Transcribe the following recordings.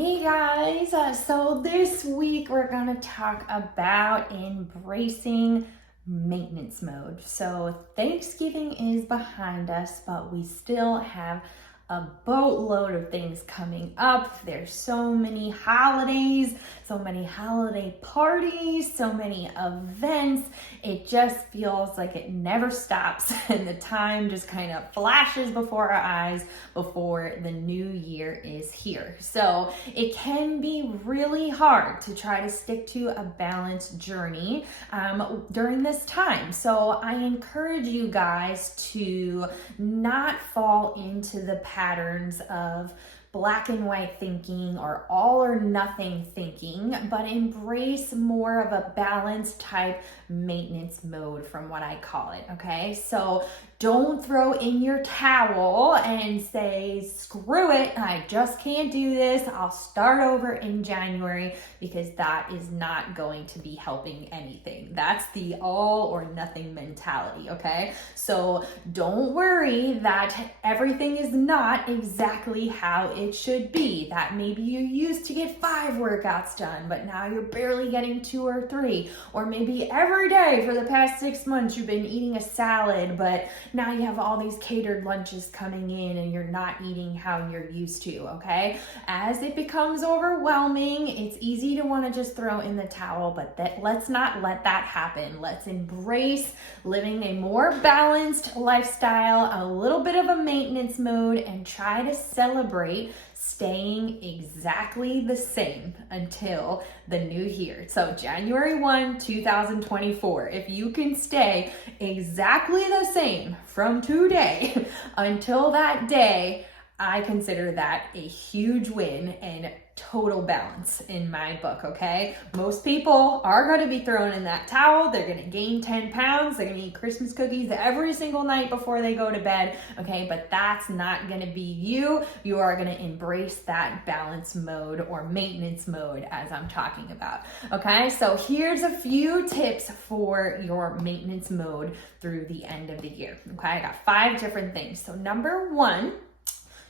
Hey guys, so this week we're going to talk about embracing maintenance mode. So Thanksgiving is behind us, but we still have a boatload of things coming up. There's so many holidays, so many holiday parties, so many events. It just feels like it never stops and the time just kind of flashes before our eyes before the new year is here. So it can be really hard to try to stick to a balanced journey during this time. So I encourage you guys to not fall into the patterns of black and white thinking or all or nothing thinking, but embrace more of a balanced type maintenance mode from what I call it, okay? So don't throw in your towel and say, screw it, I just can't do this, I'll start over in January, because that is not going to be helping anything. That's the all or nothing mentality, okay? So don't worry that everything is not exactly how it should be. That maybe you used to get 5 workouts done, but now you're barely getting 2 or 3. Or maybe every day for the past 6 months you've been eating a salad, but now you have all these catered lunches coming in and you're not eating how you're used to, okay? As it becomes overwhelming, it's easy to want to just throw in the towel, but let's not let that happen. Let's embrace living a more balanced lifestyle, a little bit of a maintenance mode, and try to celebrate staying exactly the same until the new year. So January 1, 2024, if you can stay exactly the same from today until that day, I consider that a huge win and total balance in my book, okay? Most people are going to be thrown in that towel. They're going to gain 10 pounds. They're going to eat Christmas cookies every single night before they go to bed, okay? But that's not going to be you. You are going to embrace that balance mode or maintenance mode as I'm talking about, okay? So here's a few tips for your maintenance mode through the end of the year, okay? I got 5 different things. So number 1,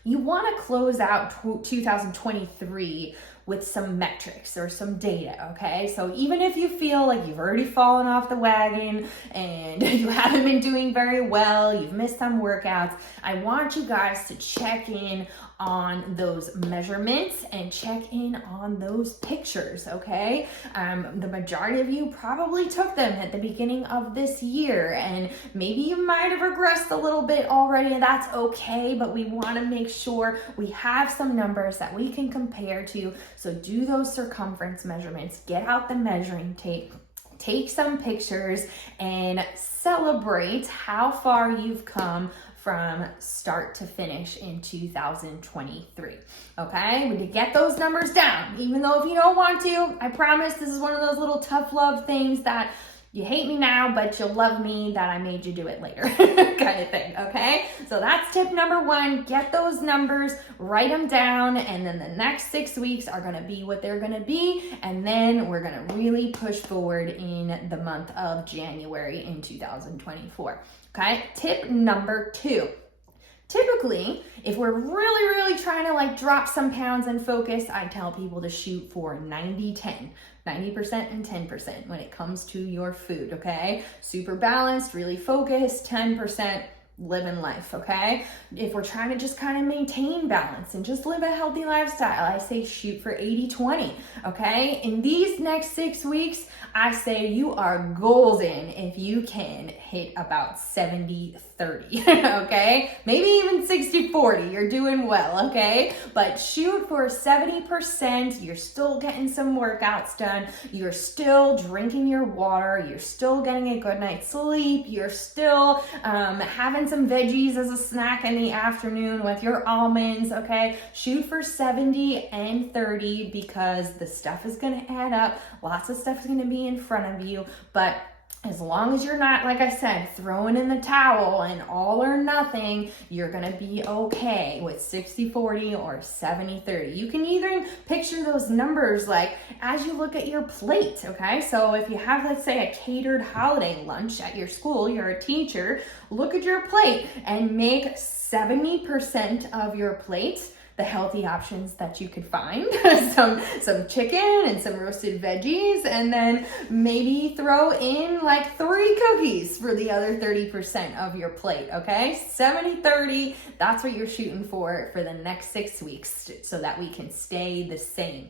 you want to close out 2023 with some metrics or some data, okay? So even if you feel like you've already fallen off the wagon and you haven't been doing very well, you've missed some workouts, I want you guys to check in on those measurements and check in on those pictures, okay? The majority of you probably took them at the beginning of this year, and maybe you might have regressed a little bit already, and that's okay, but we want to make sure we have some numbers that we can compare to. So do those circumference measurements, get out the measuring tape, take some pictures, and celebrate how far you've come from start to finish in 2023, okay? We need to get those numbers down, even though if you don't want to, I promise this is one of those little tough love things that you hate me now, but you'll love me that I made you do it later kind of thing, okay? So that's tip number 1, get those numbers, write them down, and then the next 6 weeks are gonna be what they're gonna be, and then we're gonna really push forward in the month of January in 2024, okay? Tip number 2. Typically, if we're really trying to like drop some pounds and focus, I tell people to shoot for 90-10. 90% and 10% when it comes to your food, okay? Super balanced, really focused, 10% living life, okay? If we're trying to just kind of maintain balance and just live a healthy lifestyle, I say shoot for 80-20, okay? In these next 6 weeks, I say you are golden if you can hit about 70-30, okay? Maybe even 60-40, you're doing well, okay? But shoot for 70%, you're still getting some workouts done, you're still drinking your water, you're still getting a good night's sleep, you're still having some veggies as a snack in the afternoon with your almonds, okay? Shoot for 70 and 30 because the stuff is gonna add up, lots of stuff is gonna be in front of you, but as long as you're not, like I said, throwing in the towel and all or nothing, you're gonna be okay with 60-40 or 70-30. You can even picture those numbers like as you look at your plate, okay? So if you have, let's say, a catered holiday lunch at your school, you're a teacher, look at your plate and make 70% of your plate the healthy options that you could find, some chicken and some roasted veggies, and then maybe throw in like 3 cookies for the other 30% of your plate, okay? 70-30, that's what you're shooting for the next 6 weeks so that we can stay the same.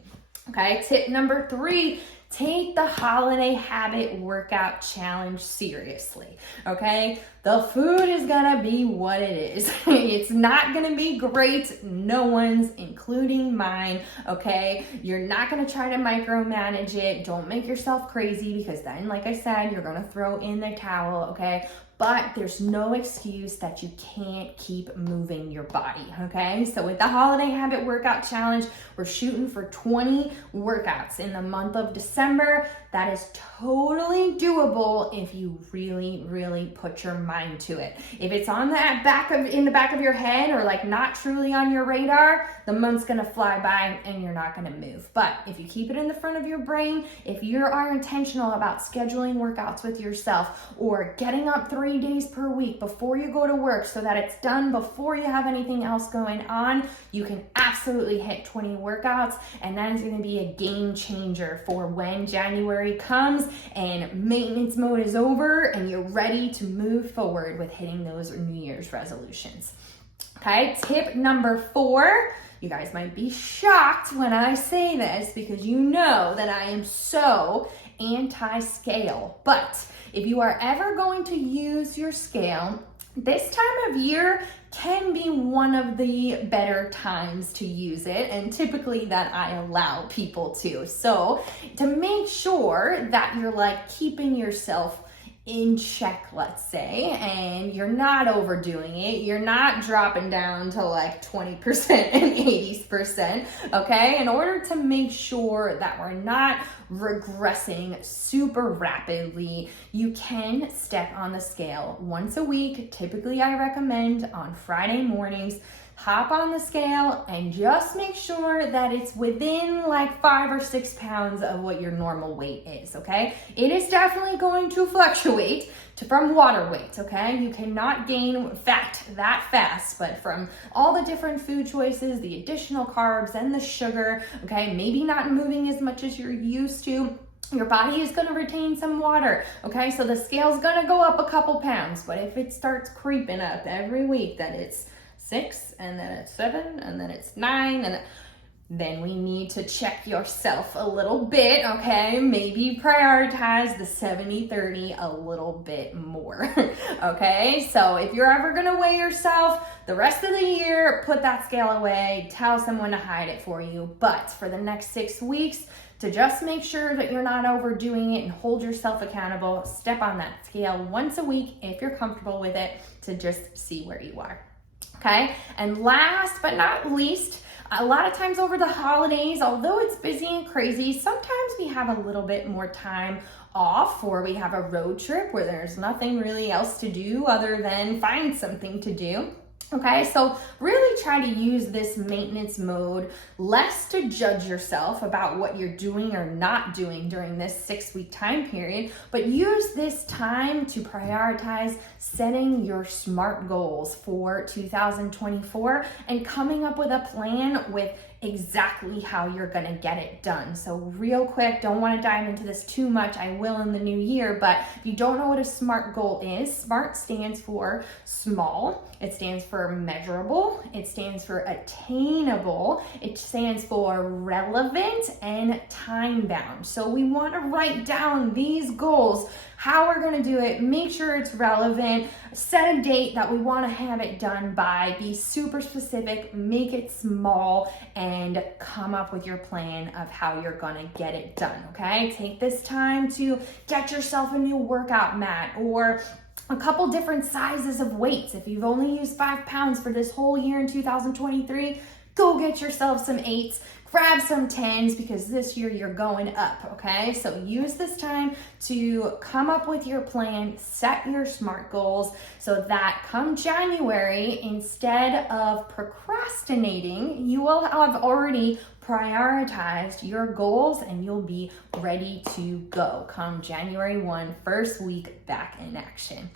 Okay, tip number 3, take the holiday habit workout challenge seriously, okay? The food is gonna be what it is. It's not gonna be great, no one's, including mine, okay? You're not gonna try to micromanage it. Don't make yourself crazy, because then, like I said, you're gonna throw in the towel, okay? But there's no excuse that you can't keep moving your body, okay? So with the Holiday Habit Workout Challenge, we're shooting for 20 workouts in the month of December. That is totally doable if you really, really put your mind to it. If it's in the back of your head, or like not truly on your radar, the month's gonna fly by and you're not gonna move. But if you keep it in the front of your brain, if you are intentional about scheduling workouts with yourself, or getting up 3 days per week before you go to work so that it's done before you have anything else going on, you can absolutely hit 20 workouts, and that is gonna be a game changer for when January comes and maintenance mode is over and you're ready to move forward with hitting those New Year's resolutions. Okay, tip number 4. You guys might be shocked when I say this, because you know that I am so anti-scale. But if you are ever going to use your scale, this time of year can be one of the better times to use it, and typically that I allow people to. So to make sure that you're like keeping yourself in check, let's say, and you're not overdoing it, you're not dropping down to like 20% and 80%, okay? In order to make sure that we're not regressing super rapidly, you can step on the scale once a week. Typically, I recommend on Friday mornings. Hop on the scale and just make sure that it's within like 5 or 6 pounds of what your normal weight is, okay? It is definitely going to fluctuate from water weight, okay? You cannot gain fat that fast, but from all the different food choices, the additional carbs and the sugar, okay, maybe not moving as much as you're used to, your body is going to retain some water, okay? So the scale's going to go up a couple pounds, but if it starts creeping up every week that it's 6, and then it's 7, and then it's 9, and then we need to check yourself a little bit, okay? Maybe prioritize the 70-30 a little bit more, okay? So if you're ever gonna weigh yourself the rest of the year, put that scale away, tell someone to hide it for you. But for the next 6 weeks, to just make sure that you're not overdoing it and hold yourself accountable, step on that scale once a week if you're comfortable with it, to just see where you are. Okay, and last but not least, a lot of times over the holidays, although it's busy and crazy, sometimes we have a little bit more time off, or we have a road trip where there's nothing really else to do other than find something to do. Okay, so really try to use this maintenance mode less to judge yourself about what you're doing or not doing during this 6-week time period, but use this time to prioritize setting your SMART goals for 2024 and coming up with a plan with exactly how you're gonna get it done. So real quick, don't want to dive into this too much, I will in the new year, but if you don't know what a SMART goal is, SMART stands for small, it stands for measurable, it stands for attainable, it stands for relevant, and time bound. So we want to write down these goals, how we're going to do it, make sure it's relevant, set a date that we want to have it done by, be super specific, make it small, and come up with your plan of how you're going to get it done, okay? Take this time to get yourself a new workout mat, or a couple different sizes of weights. If you've only used 5 pounds for this whole year in 2023, go get yourself some 8s, grab some 10s, because this year you're going up, okay? So use this time to come up with your plan, set your SMART goals, so that come January, instead of procrastinating, you will have already prioritized your goals and you'll be ready to go come January 1, first week back in action.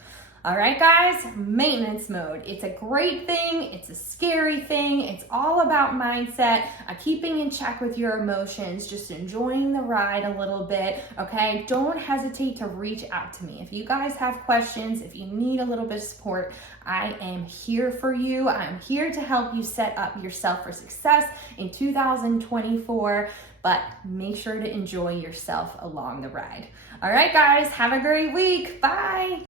All right, guys, maintenance mode. It's a great thing. It's a scary thing. It's all about mindset, keeping in check with your emotions, just enjoying the ride a little bit, okay? Don't hesitate to reach out to me. If you guys have questions, if you need a little bit of support, I am here for you. I'm here to help you set up yourself for success in 2024, but make sure to enjoy yourself along the ride. All right, guys, have a great week. Bye.